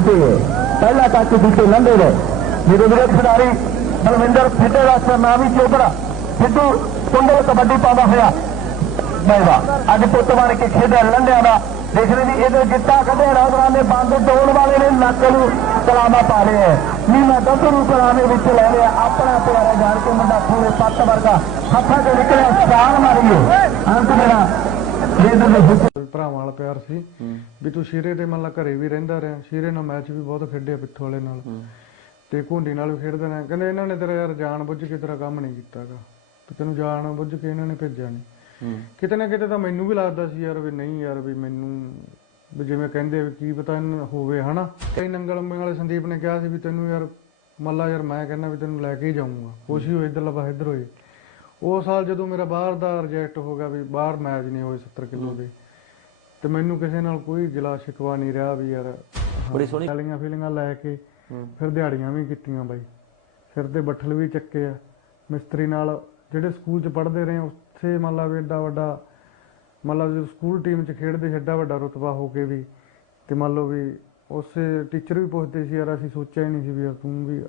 ਤੇ ਪਹਿਲਾ ਟੱਚ ਦਿੱਤੇ ਲੰਘੇ ਨੇ। ਮੇਰੇ ਵੀਰੇ ਖਿਡਾਰੀ ਬਲਵਿੰਦਰ ਫਿੱਟੇ ਦਾ ਸਰਨਾਮੀ ਚੋਬੜਾ ਸਿੱਧੂ ਕੁੰਡਲ ਕਬੱਡੀ ਪਾਉਂਦਾ ਹੋਇਆ। ਮੈਵਾ ਅੱਜ ਪੁੱਤ ਬਣ ਕੇ ਖੇਡਿਆ ਲੰਡਿਆਂ ਦਾ ਦੇਖ ਰਹੇ ਵੀ ਇਹਦੇ ਗਿੱਟਾ ਕੱਢਿਆ, ਰਾਜਵਾਨ ਨੇ ਬੰਦ ਡੋਣ ਵਾਲੇ ਨੇ, ਨੱਕ ਨੂੰ ਕਲਾਮਾ ਪਾ ਲਿਆ ਨੀਮਾ ਦੱਸ ਨੂੰ ਕਲਾਮੇ ਵਿੱਚ ਲੈ ਲਿਆ, ਆਪਣਾ ਪਿਆਰਾ ਜਾਣ ਕੇ ਮੁੰਡਾ ਪੂਰੇ ਪੱਤ ਵਰਗਾ ਹੱਥਾਂ ਤੇ ਨਿਕਲਿਆ, ਛਾਲ ਮਾਰੀ ਅੰਤ ਭਰਾਵਾਂ ਵਾਲਾ ਪਿਆਰ ਸੀ ਵੀ ਤੂੰ ਸ਼ੀਰੇ ਦੇ ਮਤਲਬ ਘਰੇ ਵੀ ਰਹਿੰਦਾ ਰਿਹਾ ਸ਼ੀਰੇ ਨਾਲ ਮੈਚ ਵੀ ਬਹੁਤ ਖੇਡਿਆ ਪਿੱਥੋਂ ਵਾਲੇ ਨਾਲ। ਤੇ ਘੁੰਡੀ ਨਾਲ ਵੀ ਖੇਡਦੇ ਰਹੇ। ਕਹਿੰਦੇ ਇਹਨਾਂ ਨੇ ਤੇਰਾ ਯਾਰ ਜਾਣ ਬੁੱਝ ਕੇ ਤੇਰਾ ਕੰਮ ਨਹੀਂ ਕੀਤਾਗਾ। ਤੇ ਤੈਨੂੰ ਜਾਣ ਬੁੱਝ ਕੇ ਇਹਨਾਂ ਨੇ ਭੇਜਿਆ ਨਹੀਂ। ਕਿਤੇ ਨਾ ਕਿਤੇ ਤਾਂ ਮੈਨੂੰ ਵੀ ਲੱਗਦਾ ਸੀ ਯਾਰ ਵੀ ਨਹੀਂ ਯਾਰ ਵੀ ਮੈਨੂੰ ਵੀ ਜਿਵੇਂ ਕਹਿੰਦੇ ਵੀ ਕੀ ਪਤਾ ਇਹਨਾਂ ਹੋਵੇ ਹਨਾ? ਕਈ ਨੰਗਲ ਅੰਬੇ ਵਾਲੇ ਸੰਦੀਪ ਨੇ ਕਿਹਾ ਸੀ ਵੀ ਤੈਨੂੰ ਯਾਰ ਮੱਲਾ ਯਾਰ ਮੈਂ ਕਹਿੰਦਾ ਵੀ ਤੈਨੂੰ ਲੈ ਕੇ ਹੀ ਜਾਊਂਗਾ। ਕੋਸ਼ਿਸ਼ ਹੋਈ ਇੱਧਰ ਲਵਾ ਇੱਧਰ ਹੋਏ। ਉਹ ਸਾਲ ਜਦੋਂ ਮੇਰਾ ਬਾਹਰ ਦਾ ਰਿਜੈਕਟ ਹੋ ਗਿਆ ਵੀ ਬਾਹਰ ਮੈਚ ਨਹੀਂ ਹੋਏ 70 ਕਿਲੋ ਦੇ ਤੇ ਮੈਨੂੰ ਕਿਸੇ ਨਾਲ ਕੋਈ ਗਿਲਾ ਸ਼ਿਕਵਾ ਨਹੀਂ ਰਿਹਾ ਵੀ ਯਾਰ ਬੜੀ ਸੋਹਣੀ ਫੀਲਿੰਗਾਂ ਫੀਲਿੰਗਾਂ ਲੈ ਕੇ ਫਿਰ ਦਿਹਾੜੀਆਂ ਵੀ ਕੀਤੀਆਂ ਬਾਈ। ਸਿਰ ਤੇ ਬੱਠਲ ਵੀ ਚੱਕੇ ਆ। ਮਿਸਤਰੀ ਨਾਲ ਜਿਹੜੇ ਸਕੂਲ 'ਚ ਪੜ੍ਹਦੇ ਰਹੇ ਉੱਥੇ ਮੰਨ ਲਾ ਵੀ ਏਡਾ ਵੱਡਾ ਮੰਨ ਲਾ ਜਦੋਂ ਸਕੂਲ ਟੀਮ 'ਚ ਖੇਡਦੇ ਸੀ ਏਡਾ ਵੱਡਾ ਰੁਤਬਾ ਹੋ ਕੇ ਵੀ ਤੇ ਮੰਨ ਲਓ ਵੀ ਉਸੇ ਟੀਚਰ ਵੀ ਪੁੱਛਦੇ ਸੀ ਯਾਰ ਅਸੀਂ ਸੋਚਿਆ ਹੀ ਨਹੀਂ ਸੀ ਵੀ ਯਾਰ ਤੂੰ ਵੀ